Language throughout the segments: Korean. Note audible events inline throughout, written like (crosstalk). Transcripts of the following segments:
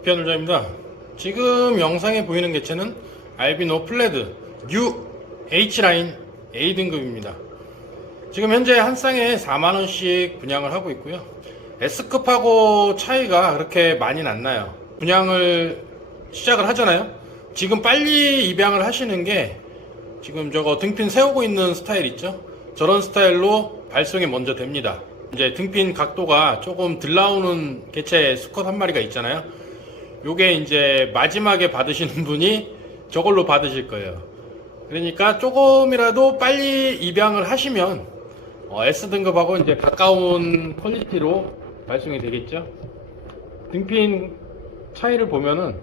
구피아놀자입니다. 지금 영상에 보이는 개체는 알비노 플레드 뉴 H라인 A등급입니다. 지금 현재 한 쌍에 4만원씩 분양을 하고 있고요. S급하고 차이가 그렇게 많이 안 나요? 분양을 시작을 하잖아요. 지금 빨리 입양을 하시는 게 지금 저거 등핀 세우고 있는 스타일 있죠? 저런 스타일로 발송이 먼저 됩니다. 이제 등핀 각도가 조금 들 나오는 개체 수컷 한 마리가 있잖아요. 요게 이제 마지막에 받으시는 (laughs) 분이 저걸로 받으실 거예요. 그러니까 조금이라도 빨리 입양을 하시면 어, S등급하고 이제 가까운 퀄리티로 발송이 되겠죠. 등핀 차이를 보면은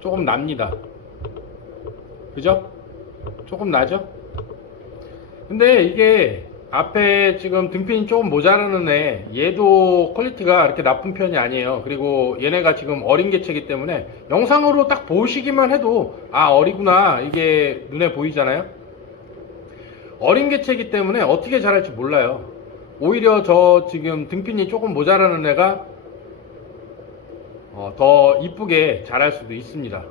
조금 납니다. 그죠? 조금 나죠? 근데 이게 앞에 지금 등핀이 조금 모자라는 애 얘도 퀄리티가 이렇게 나쁜 편이 아니에요. 그리고 얘네가 지금 어린 개체이기 때문에 영상으로 딱 보시기만 해도 아 어리구나 이게 눈에 보이잖아요? 어린 개체이기 때문에 어떻게 자랄지 몰라요. 오히려 저 지금 등핀이 조금 모자라는 애가 어, 더 이쁘게 자랄 수도 있습니다.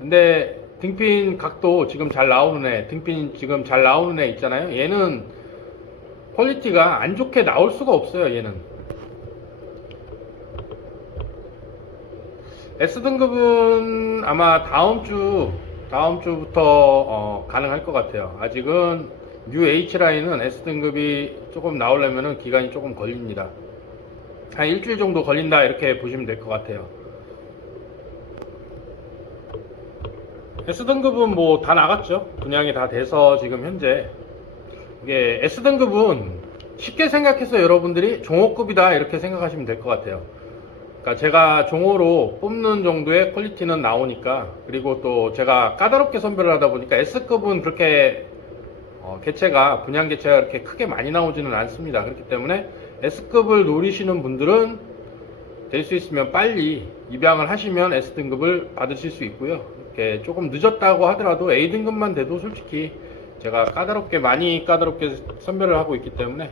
근데 등핀 각도 지금 잘 나오는 애 등핀 지금 잘 나오는 애 있잖아요. 얘는 퀄리티가 안 좋게 나올 수가 없어요 얘는. S등급은 아마 다음 주 다음 주부터 어, 가능할 것 같아요. 아직은 뉴 H라인은 S등급이 조금 나오려면 기간이 조금 걸립니다. 한 일주일 정도 걸린다 이렇게 보시면 될 것 같아요. S등급은 뭐 다 나갔죠? 분양이 다 돼서 지금 현재. 이게 S등급은 쉽게 생각해서 여러분들이 종호급이다 이렇게 생각하시면 될 것 같아요. 그러니까 제가 종호로 뽑는 정도의 퀄리티는 나오니까 그리고 또 제가 까다롭게 선별을 하다 보니까 S급은 그렇게 어, 개체가 분양 개체가 그렇게 크게 많이 나오지는 않습니다. 그렇기 때문에 S급을 노리시는 분들은 될 수 있으면 빨리 입양을 하시면 S등급을 받으실 수 있고요. 이렇게 조금 늦었다고 하더라도 A등급만 돼도 솔직히 제가 까다롭게 많이 까다롭게 선별을 하고 있기 때문에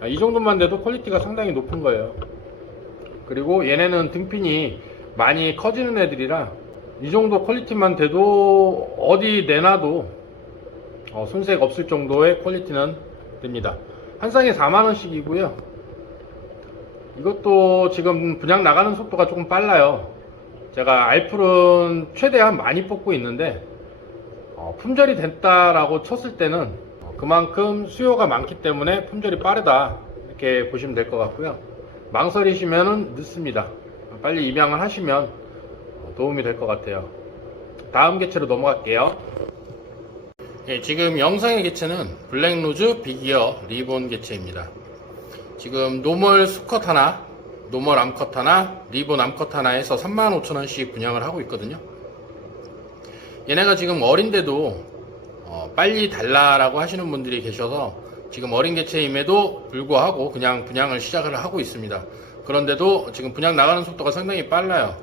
아, 이 정도만 돼도 퀄리티가 상당히 높은 거예요. 그리고 얘네는 등핀이 많이 커지는 애들이라 이 정도 퀄리티만 돼도 어디 내놔도 어, 손색 없을 정도의 퀄리티는 됩니다. 한 쌍에 4만원씩이고요. 이것도 지금 분양 나가는 속도가 조금 빨라요. 제가 알풀은 최대한 많이 뽑고 있는데 어, 품절이 됐다라고 쳤을 때는 어, 그만큼 수요가 많기 때문에 품절이 빠르다. 이렇게 보시면 될 것 같고요. 망설이시면 늦습니다. 빨리 입양을 하시면 어, 도움이 될 것 같아요. 다음 개체로 넘어갈게요. 예, 지금 영상의 개체는 블랙로즈 빅이어 리본 개체입니다. 지금 노멀 수컷 하나 노멀 암컷 하나 리본 암컷 하나에서 35,000원씩 분양을 하고 있거든요 얘네가 지금 어린데도 어, 빨리 달라라고 하시는 분들이 계셔서 지금 어린 개체임에도 불구하고 그냥 분양을 시작을 하고 있습니다. 그런데도 지금 분양 나가는 속도가 상당히 빨라요.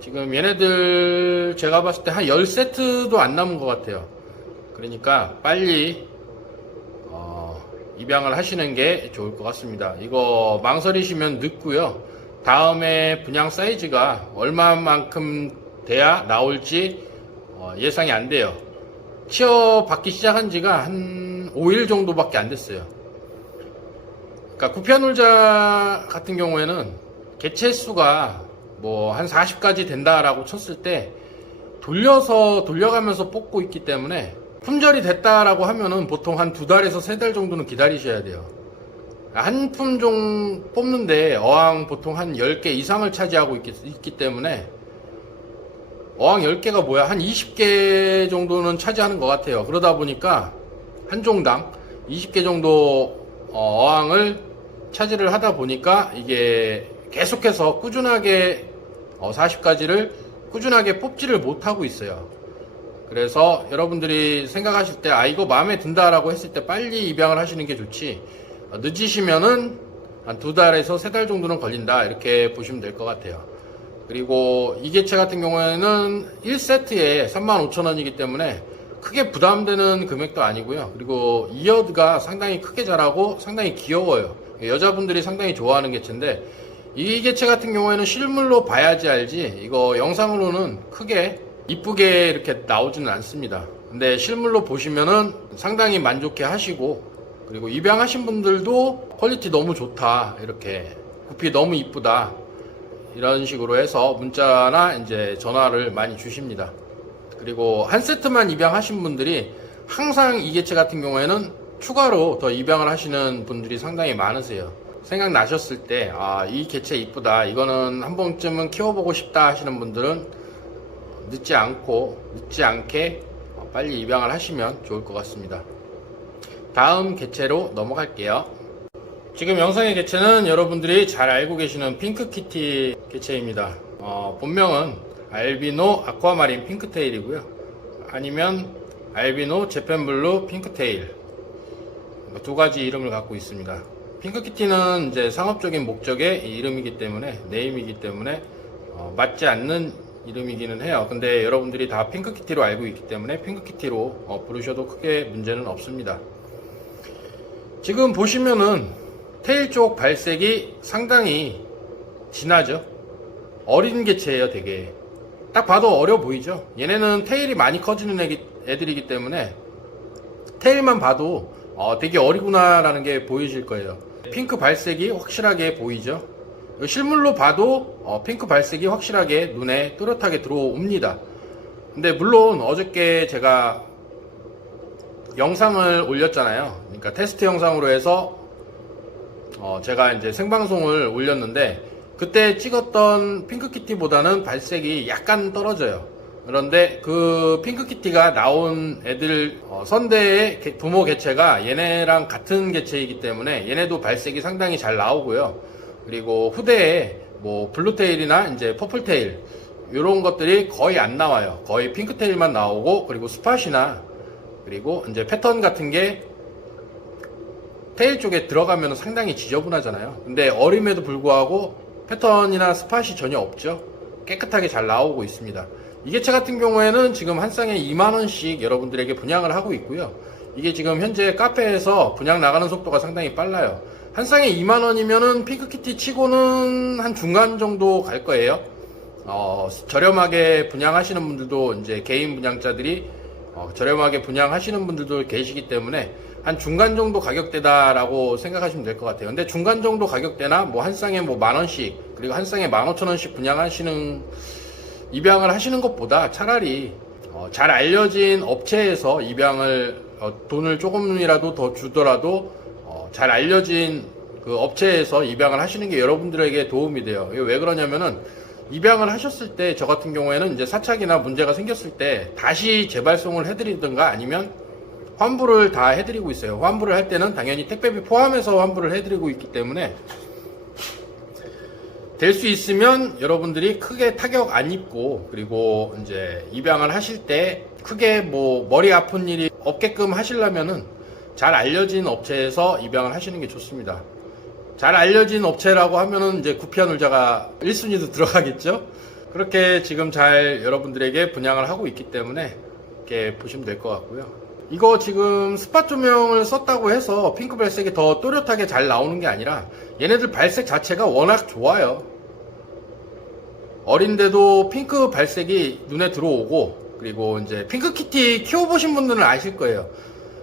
지금 얘네들 제가 봤을 때 한 10세트도 안 남은 것 같아요. 그러니까 빨리 어, 입양을 하시는 게 좋을 것 같습니다. 이거 망설이시면 늦고요. 다음에 분양 사이즈가 얼마만큼 돼야 나올지 어, 예상이 안 돼요. 취업 받기 시작한 지가 한 5일 정도밖에 안 됐어요. 그러니까 구피아놀자 같은 경우에는 개체 수가 뭐 한 40까지 된다라고 쳤을 때 돌려서 돌려가면서 뽑고 있기 때문에 품절이 됐다라고 하면은 보통 한 두 달에서 세 달 정도는 기다리셔야 돼요. 한 품 종 뽑는데 어항 보통 한 10개 이상을 차지하고 있기, 있기 때문에 어항 10개가 뭐야? 한 20개 정도는 차지하는 것 같아요. 그러다 보니까 한 종당 20개 정도 어, 어항을 차지를 하다 보니까 이게 계속해서 꾸준하게 40가지를 꾸준하게 뽑지를 못하고 있어요. 그래서 여러분들이 생각하실 때, 아, 이거 마음에 든다라고 했을 때 빨리 입양을 하시는 게 좋지, 어, 늦으시면은 한 두 달에서 세 달 정도는 걸린다. 이렇게 보시면 될 것 같아요. 그리고 이 개체 같은 경우에는 1세트에 35,000원이기 때문에 크게 부담되는 금액도 아니고요. 그리고 이어드가 상당히 크게 자라고 상당히 귀여워요. 여자분들이 상당히 좋아하는 개체인데 이 개체 같은 경우에는 실물로 봐야지 알지 이거 영상으로는 크게 이쁘게 이렇게 나오지는 않습니다 근데 실물로 보시면은 상당히 만족해 하시고 그리고 입양하신 분들도 퀄리티 너무 좋다 이렇게 구피 너무 이쁘다 이런 식으로 해서 문자나 이제 전화를 많이 주십니다 그리고 한 세트만 입양하신 분들이 항상 이 개체 같은 경우에는 추가로 더 입양을 하시는 분들이 상당히 많으세요. 생각나셨을 때, 아, 이 개체 이쁘다. 이거는 한 번쯤은 키워보고 싶다 하시는 분들은 늦지 않고, 늦지 않게 빨리 입양을 하시면 좋을 것 같습니다. 다음 개체로 넘어갈게요. 지금 영상의 개체는 여러분들이 잘 알고 계시는 핑크키티 개체입니다. 어, 본명은 알비노 아쿠아마린 핑크테일이고요. 아니면 알비노 재팬블루 핑크테일 두 가지 이름을 갖고 있습니다. 핑크키티는 이제 상업적인 목적의 이름이기 때문에 네임이기 때문에 어, 맞지 않는 이름이기는 해요. 근데 여러분들이 다 핑크키티로 알고 있기 때문에 핑크키티로 어, 부르셔도 크게 문제는 없습니다. 지금 보시면은 테일 쪽 발색이 상당히 진하죠. 어린 개체예요, 되게. 딱 봐도 어려 보이죠. 얘네는 테일이 많이 커지는 애기, 애들이기 때문에 테일만 봐도 어, 되게 어리구나 라는 게 보이실 거예요. 핑크 발색이 확실하게 보이죠. 실물로 봐도 어, 핑크 발색이 확실하게 눈에 또렷하게 들어옵니다. 근데 물론 어저께 제가 영상을 올렸잖아요. 그러니까 테스트 영상으로 해서 어, 제가 이제 생방송을 올렸는데 그때 찍었던 핑크키티보다는 발색이 약간 떨어져요. 그런데 그 핑크키티가 나온 애들 어, 선대의 개- 부모 개체가 얘네랑 같은 개체이기 때문에 얘네도 발색이 상당히 잘 나오고요. 그리고 후대에 뭐 블루테일이나 이제 퍼플테일 이런 것들이 거의 안 나와요. 거의 핑크테일만 나오고 그리고 스팟이나 그리고 이제 패턴 같은 게 테일 쪽에 들어가면 상당히 지저분하잖아요. 근데 어림에도 불구하고 패턴이나 스팟이 전혀 없죠. 깨끗하게 잘 나오고 있습니다. 이 개체 같은 경우에는 지금 한 쌍에 2만원씩 여러분들에게 분양을 하고 있고요. 이게 지금 현재 카페에서 분양 나가는 속도가 상당히 빨라요. 한 쌍에 2만원이면은 핑크키티 치고는 한 중간 정도 갈 거예요. 어, 저렴하게 분양하시는 분들도 이제 개인 분양자들이 어, 저렴하게 분양하시는 분들도 계시기 때문에 한 중간 정도 가격대다라고 생각하시면 될 것 같아요. 근데 중간 정도 가격대나 뭐 한 쌍에 뭐 만 원씩 그리고 한 쌍에 만 오천 원씩 분양하시는 입양을 하시는 것보다 차라리 어, 잘 알려진 업체에서 입양을 어, 돈을 조금이라도 더 주더라도 어, 잘 알려진 그 업체에서 입양을 하시는 게 여러분들에게 도움이 돼요. 왜 그러냐면은 입양을 하셨을 때 저 같은 경우에는 이제 사착이나 문제가 생겼을 때 다시 재발송을 해드리든가 아니면 환불을 다 해드리고 있어요. 환불을 할 때는 당연히 택배비 포함해서 환불을 해드리고 있기 때문에 될 수 있으면 여러분들이 크게 타격 안 입고 그리고 이제 입양을 하실 때 크게 뭐 머리 아픈 일이 없게끔 하시려면은 잘 알려진 업체에서 입양을 하시는 게 좋습니다. 잘 알려진 업체라고 하면은 이제 구피아 놀자가 1순위도 들어가겠죠? 그렇게 지금 잘 여러분들에게 분양을 하고 있기 때문에 이렇게 보시면 될 것 같고요. 이거 지금 스팟 조명을 썼다고 해서 핑크 발색이 더 또렷하게 잘 나오는 게 아니라 얘네들 발색 자체가 워낙 좋아요. 어린데도 핑크 발색이 눈에 들어오고 그리고 이제 핑크 키티 키워보신 분들은 아실 거예요.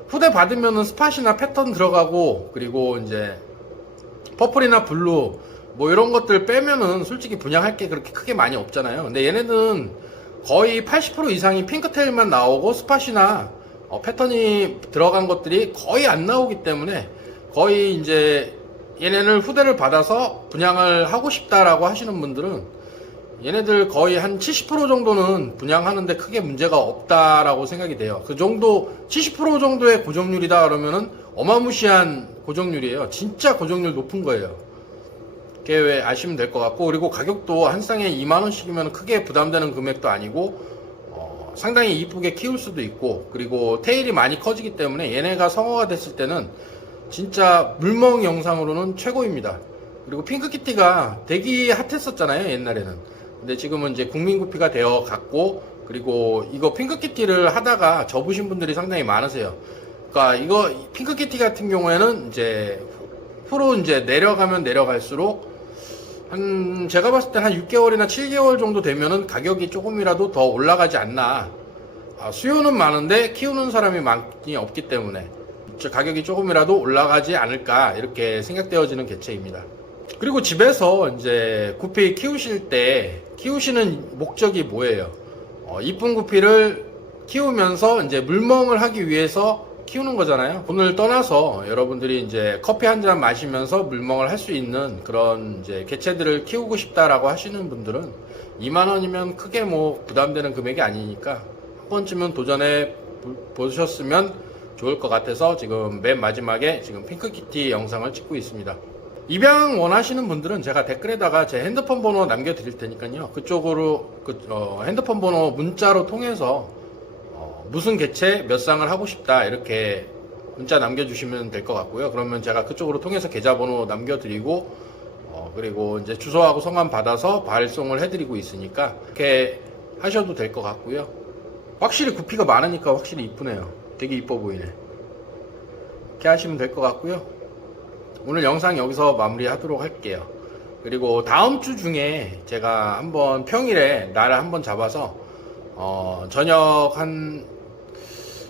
후대 받으면은 스팟이나 패턴 들어가고 그리고 이제 퍼플이나 블루 뭐 이런 것들 빼면은 솔직히 분양할 게 그렇게 크게 많이 없잖아요. 근데 얘네는 거의 80% 이상이 핑크테일만 나오고 스팟이나 어, 패턴이 들어간 것들이 거의 안 나오기 때문에 거의 이제 얘네를 후대를 받아서 분양을 하고 싶다라고 하시는 분들은 얘네들 거의 한 70% 정도는 분양하는데 크게 문제가 없다라고 생각이 돼요. 그 정도 70% 정도의 고정률이다 그러면은 어마무시한 고정률이에요. 진짜 고정률 높은 거예요. 그게 왜 아시면 될 것 같고 그리고 가격도 한 쌍에 2만 원씩이면 크게 부담되는 금액도 아니고 어, 상당히 이쁘게 키울 수도 있고 그리고 테일이 많이 커지기 때문에 얘네가 성화가 됐을 때는 진짜 물멍 영상으로는 최고입니다. 그리고 핑크키티가 되게 핫했었잖아요 옛날에는. 근데 지금은 이제 국민구피가 되어 갔고 그리고 이거 핑크키티를 하다가 접으신 분들이 상당히 많으세요. 그러니까 이거 핑크키티 같은 경우에는 이제 후로 이제 내려가면 내려갈수록 한 제가 봤을 때 한 6개월이나 7개월 정도 되면은 가격이 조금이라도 더 올라가지 않나. 아, 수요는 많은데 키우는 사람이 많이 없기 때문에 저 가격이 조금이라도 올라가지 않을까 이렇게 생각되어지는 개체입니다. 그리고 집에서 이제 구피 키우실 때 키우시는 목적이 뭐예요? 어, 이쁜 구피를 키우면서 이제 물멍을 하기 위해서 키우는 거잖아요. 돈을 떠나서 여러분들이 이제 커피 한 잔 마시면서 물멍을 할 수 있는 그런 이제 개체들을 키우고 싶다라고 하시는 분들은 2만 원이면 크게 뭐 부담되는 금액이 아니니까 한 번쯤은 도전해 보- 보셨으면 좋을 것 같아서 지금 맨 마지막에 지금 핑크키티 영상을 찍고 있습니다. 입양 원하시는 분들은 제가 댓글에다가 제 핸드폰 번호 남겨드릴 테니까요. 그쪽으로 그, 어, 핸드폰 번호 문자로 통해서 어, 무슨 개체 몇 쌍을 하고 싶다 이렇게 문자 남겨주시면 될 것 같고요. 그러면 제가 그쪽으로 통해서 계좌번호 남겨드리고 어, 그리고 이제 주소하고 성함 받아서 발송을 해드리고 있으니까 그렇게 하셔도 될 것 같고요. 확실히 구피가 많으니까 확실히 이쁘네요. 되게 이뻐 보이네. 이렇게 하시면 될 것 같고요. 오늘 영상 여기서 마무리하도록 할게요. 그리고 다음 주 중에 제가 한번 평일에 날을 한번 잡아서 어, 저녁 한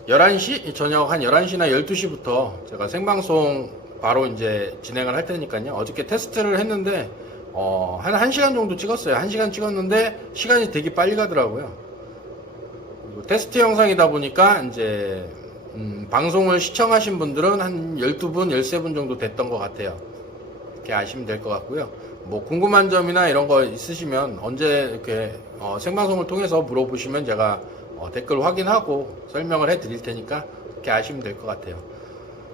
11시? 저녁 한 11시나 12시부터 제가 생방송 바로 이제 진행을 할 테니까요. 어저께 테스트를 했는데 어, 한 1시간 정도 찍었어요. 1시간 찍었는데 시간이 되게 빨리 가더라고요. 테스트 영상이다 보니까 이제 음, 방송을 시청하신 분들은 한 12분, 13분 정도 됐던 것 같아요. 이렇게 아시면 될 것 같고요. 뭐 궁금한 점이나 이런 거 있으시면 언제 이렇게 어, 생방송을 통해서 물어보시면 제가 어, 댓글 확인하고 설명을 해 드릴 테니까 그렇게 아시면 될 것 같아요.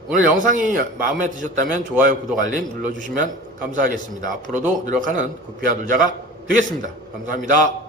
오늘 영상이 마음에 드셨다면 좋아요, 구독, 알림 눌러주시면 감사하겠습니다. 앞으로도 노력하는 구피아 놀자가 되겠습니다. 감사합니다.